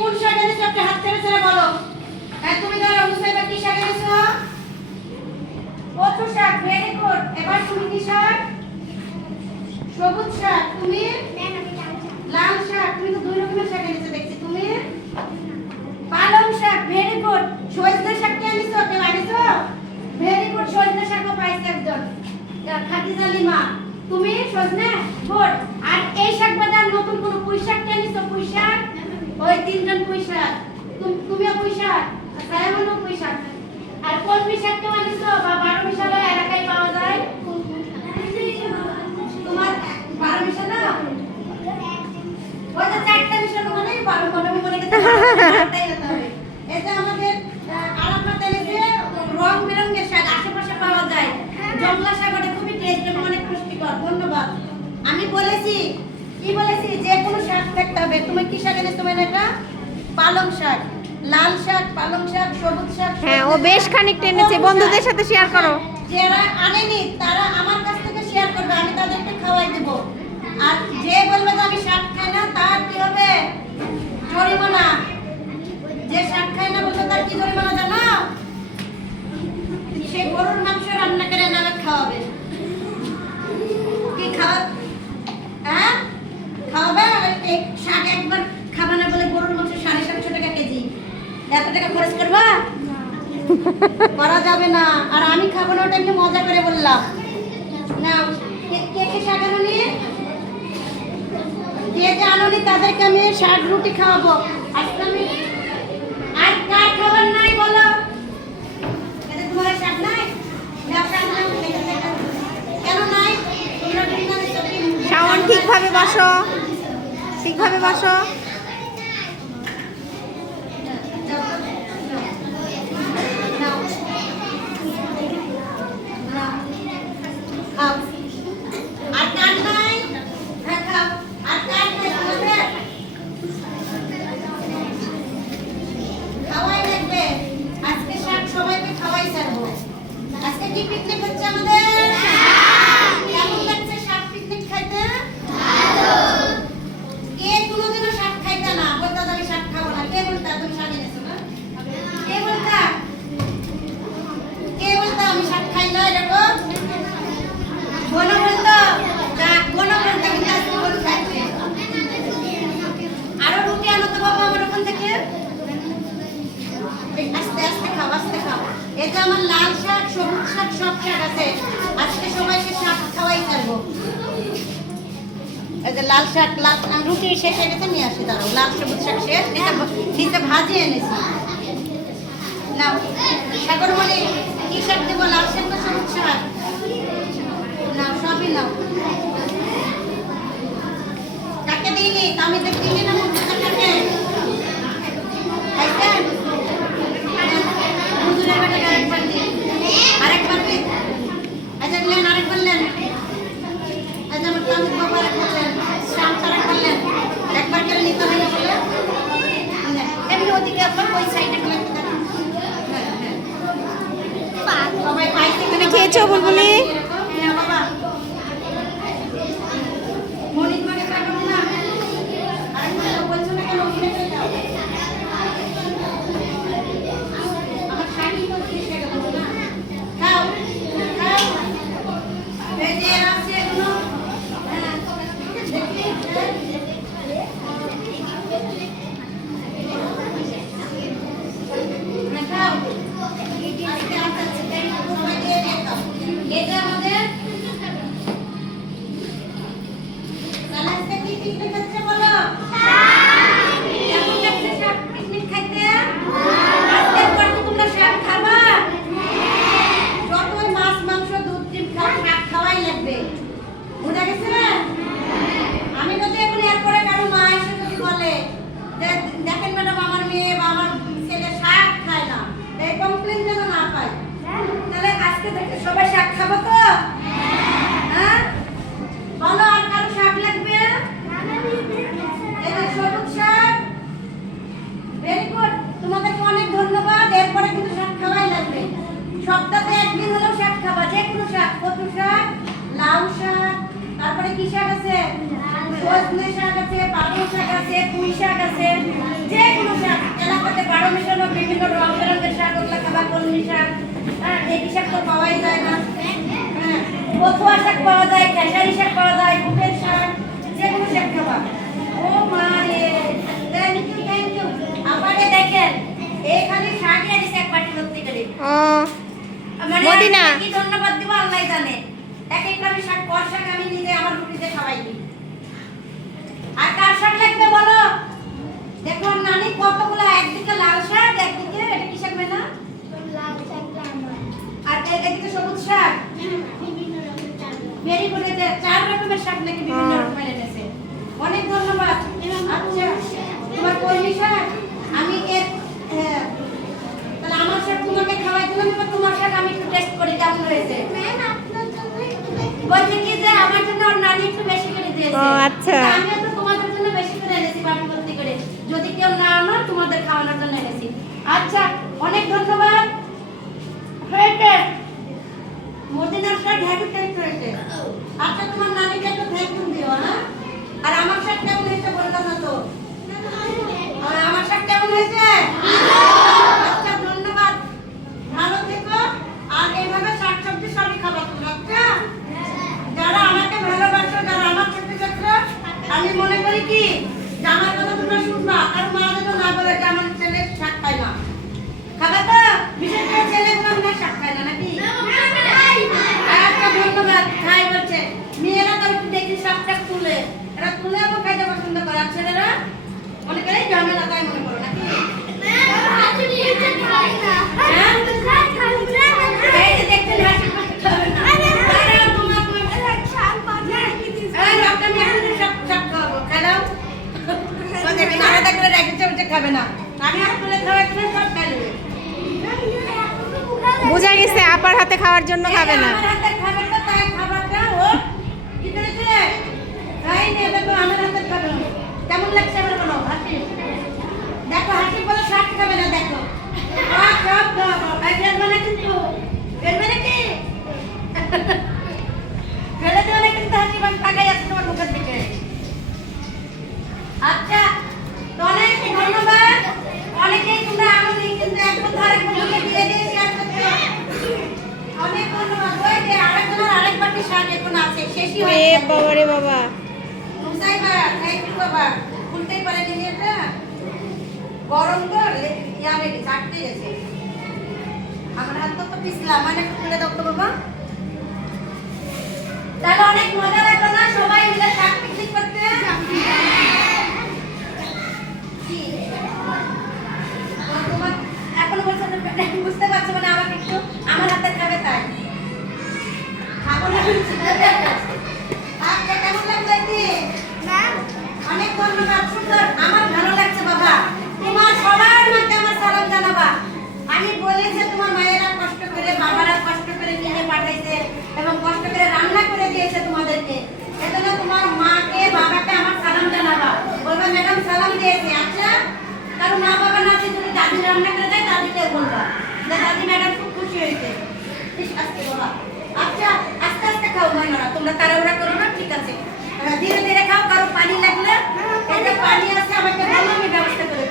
কোন শাক এনেছো একটা হাত ছেড়ে ছেড়ে বলো। হ্যাঁ তুমি দাঁড়াও, মুসাইবা কি শাক এনেছো? কচু শাক, ভেরি গুড। এবার তুমি কি শাক? সবুজ শাক। তুমি? লাল শাক। তুমি তো দুই রকমের শাক এনেছো দেখছি। তুমি? পালং শাক, ভেরি গুড। সজনে শাক কি এনেছো? কেউ এনেছো? ভেরি গুড, সজনে শাকও পাইছে একজন, খাদিজা লিমা। তুমি সজনে? গুড। আর এই শাক বাদে আর নতুন কোন পুঁই শাক কি এনেছো? পুঁই শাক? ওই তিনজন পুঁই শাক। তুমিও পুঁই শাক, সায়ামনও পুঁই শাক। আর কলমি শাক কেউ এনেছো? বা 12 মিশালো এলাকায় পাওয়া যায়? তোমার 12 মিশালো? ওই যে 4টা মিশালো মানে 12 আমি মনে করতে চারটাই হতে হবে। এটা আমাদের আরাফাত এনেছে রং বেরঙের শাক, আশেপাশে পাওয়া যায়। জংলা শাক, ওটা খুবই টেস্ট এবং অনেক পুষ্টিকর। ধন্যবাদ। আমি বলেছি, কি বলেছি, যে কোনো শাক থাকতে হবে। তুমি কি শাক এনেছো? তুমি এটা পালং শাক, লাল শাক, পালং শাক, সবুজ শাক। হ্যাঁ, ও বেশ খানিকটা এনেছে, বন্ধুদের সাথে শেয়ার করো। যারা আনেনি তারা আমার কাছ থেকে শেয়ার করবে, আমি তাদেরকে খাওয়াই দেব। আর যে বলবে যে আমি শাক খাই না, তার কি হবে? জরিমানা। যে শাক খায় না বলবে তার কি জরিমানা জানো? সে গরুর মাংস রান্না করে নামে খাওয়াবে। কি খাওয়া? হ্যাঁ খাওয়াবে? এই শাক একবার খাবে না বলে গরুর মাংস 750 টাকা কেজি, এত টাকা খরচ করবা? করা যাবে না। আর আমি খাবো না, ওটা একটু মজা করে বললাম না। কে কে শাক আনুনি? কে যে আনুনি তাদেরকে আমি শাক রুটি খাওয়াবো আজকে। আমি আর কার খাবার নাই বলো? এটা তোমার শাক নাই? কেন নাই? শাওন, ঠিকভাবে বসো, ঠিকভাবে বসো। পিকনিক হচ্ছে আমাদের। কেমন লাগছে শাক পিকনিক খাইতে? কে কোনোদিনও শাক খাইতে না? বলতে আমি শাক খাবো না। কে বলতে তুমি শাক এনেছো না? কে বলতে? কে বলতে আমি শাক খাই না? এরকম বোনো বলতো, বোনো বলতে কিন্তু আজকে বোন খাইছে। আরো রুটি আনো তো বাবা আমার ওখান থেকে। আস্তে আস্তে খাও, আস্তে খাও। এটা আমার লাল শাক, সবুজ শাক, সব শাক আছে। আজকে সবাইকে শাক খাওয়াই ছাড়বো। এই যে লাল শাক, লাল রুটি শেষ হয়ে গেছে, নিয়ে আসি। দাঁড়াও, লাল সবুজ শাক শেষ, নিচে ভাজি এনেছি। নাও সাগরমণি, কি শাক দেবো? লাল শাক না সবুজ শাক? নাও, সবই নাও। কাকে দিইনি? আমি তো দিইনি না মুখ কাকে খাইছেন? আরেকবার দিন, আরেকবার দিন। আচ্ছা দিলেন, আরেকবার নেন। আচ্ছা আমার তামিল বাবা আরেকবার শাম তারা করলেন, একবার করে নিতে হবে বলে এমনি ওদিকে আপনার ওই সাইডে গেলেন। সবাই পাইছে? তুমি খেয়েছো বুলবুলি? বাবা মনির মানে খাবো না। আরেকবার বলছো না কেন? ওখানে চলে যাও। আমার শাড়ি তো শেষ হয়ে গেল না। খাও খাও, এই যে আছে এগুলো। হ্যাঁ দেখি খাও। আজকে আছে সবাই দিয়ে খাও। এটা আমাদের তাহলে আজকে কি পিকনিক হচ্ছে বলো? কেমন লাগছে শাক পিকনিক খাইতে? আজকের পর কি তোমরা শাক খাবা? যতই মাছ মাংস দুধ ডিম খাও, শাক খাওয়াই লাগবে। বুঝা গেছে না? আমি যদি এখন এরপরে কারো মা এসে যদি বলে যে দেখেন ম্যাডাম আমার মেয়ে বা আমার ছেলে শাক খায় না, এই কমপ্লেন যেন না পায়। তাহলে আজকে থেকে সবাই শাক খাবো তো? হ্যাঁ বলো, আর কারো শাক লাগবে? এটা সবুজ শাক, ভেরি গুড। তোমাদেরকে অনেক ধন্যবাদ। এরপরে কিন্তু শাক খাওয়াই লাগবে। সপ্তাহে একদিন হলেও শাক খাবা, যে কোনো শাক। কচু শাক, লাউ শাক, তারপরে কি শাক আছে? সজনে শাক আছে, পালং শাক আছে, পুঁই শাক আছে। যে কোনো শাক এলাকাতে 12 মিশানো বিভিন্ন রং বেরঙের শাক, ওগুলা খাবার কলমি শাক, এই শাক তো পাওয়াই যায় না। কচুয়া শাক পাওয়া যায়, খেসারি শাক পাওয়া যায়, বুটের শাক, যে কোনো শাক খাবা। ও মা রে, থ্যাংক ইউ। আমারে দেখেন এখানে শাক এনেছে এক বাটি ভর্তি করে। ও মানে মদিনা। কি ধন্যবাদ দিব আল্লাহই জানে। এক একটা আমি শাক কর শাক আমি নিজে আমার রুটিতে খাওয়াই দিই। আর কার শাক লাগবে বলো? দেখো নানি কতগুলো, একদিকে লাল শাক, একদিকে এটা কি শাক না? আর এদিকে সবুজ শাক। ভেরি গুড, এটা 4 রকমের শাক নাকি বিভিন্ন রকমের এনেছে। অনেক ধন্যবাদ। আচ্ছা তোমার কলমি শাক আমি তাহলে আমার শাক তোমাকে খাওয়াই দিলাম, এবার তোমার শাক আমি একটু টেস্ট করি কেমন হয়েছে। বলছে কি যে আমার জন্য ওর নানি একটু বেশি করে দিয়েছে। ও আচ্ছা। আমিও তো তোমাদের জন্য বেশি করে এনেছি বাটি ভর্তি করে। যদি কেউ না আনো তোমাদের খাওয়ানোর জন্য এনেছি। আচ্ছা অনেক ধন্যবাদ। হয়েছে মদিনার শাক হ্যাপি টেস্ট হয়েছে। আচ্ছা তোমার নানিকে একটু থ্যাংক ইউ দিও। হ্যাঁ, আর আমার শাক কেমন হয়েছে বললাম না তো? আর আমার শাক কেমন হয়েছে? আচ্ছা ধন্যবাদ, ভালো থেকো। আর এইভাবে শাক সবজি সবই খাবা তুমি। আচ্ছা যারা আমাকে ভালোবাসো, যারা আমার ছোট ছোট, আমি মনে করি কি যে আমার কথা তোমরা শুনবা। আর মা যেন না বলে যে আমার ছেলে শাক খায় না। খাবে তো? বিশেষ করে ছেলেগুলো মনে হয় শাক খায় না নাকি? আচ্ছা ধন্যবাদ। খাই বলছে মেয়েরা তো একটু দেখি শাক টাক তুলে, এরা তুলে আমার খাইতে পছন্দ করে। আর ছেলেরা মনে করে ঝামেলা তাই মনে করো নাকি? এই যে দেখছেন হাসি করতে হবে না। খাবে না, আমি আর তুলে খাওয়াই সব খাইবে। বোঝা গেছে আপার হাতে খাওয়ার জন্য খাবে না। আমার হাতের খাবারটা তাই খাবারটা ও কি করেছে? তাই নিয়ে দেখো আমার হাতের খাবার কেমন লাগছে আমার বলো। হাসি দেখো, হাসি বলে শাক খাবে না। দেখো সব খাবো, এর মানে কিন্তু এর মানে কি ফেলে দেওয়া না কিন্তু হাসি বান টাকাই আছে তোমার মুখের দিকে। আচ্ছা তো অনেক ধন্যবাদ। অনেকেই তোমরা আমাদের কিন্তু এক বন্ধু আরেক বন্ধুকে দিয়ে দিয়ে শেয়ার করছো। অনেক ধন্যবাদ। ওই যে আরেকজনের আরেক বাটি শাক এখন আছে, শেষই এ হয়ে গেছে। বাবা রে বাবা। মুসাইবা থ্যাংক ইউ বাবা। খুলতেই পারেনি এটা, গরম তো ইয়া রেডি চাটতে গেছে। আমার হাত তো পিছলা, মানে খুলে দাও তো বাবা। তাহলে অনেক মজা লাগলো না সবাই মিলে শাক পিকনিক করতে? তোমার এখন বলছো বুঝতে পারছো মানে আমাকে একটু আমার হাতে খাবে তাই খাবো না। আচ্ছা কেমন লাগলো এটি? অনেক ধন্যবাদ, সুন্দর। আমার ভালো লাগছে বাবা। তোমার সবার মধ্যে আমার সালাম জানাবা। আমি বলেছি তোমার মায়েরা কষ্ট করে, বাবারা কষ্ট করে কিনে পাঠাইছে এবং কষ্ট করে রান্না করে দিয়েছে তোমাদেরকে। এজন্য তোমার মাকে বাবাকে আমার সালাম জানাবা। বলবা ম্যাডাম সালাম দিয়েছে। আচ্ছা কারণ মা বাবা না যদি দাদি রান্না করে দেয় দাদিকে বলবা যে দাদি ম্যাডাম খুব খুশি হয়েছে। ঠিক আছে বাবা। আচ্ছা আস্তে আস্তে খাও মাইনারা, তোমরা তাড়াহুড়া করো না, ঠিক আছে? ধীরে ধীরে খাও। কারো পানি লাগলে এই যে পানি আছে আমাকে বলো, আমি ব্যবস্থা করে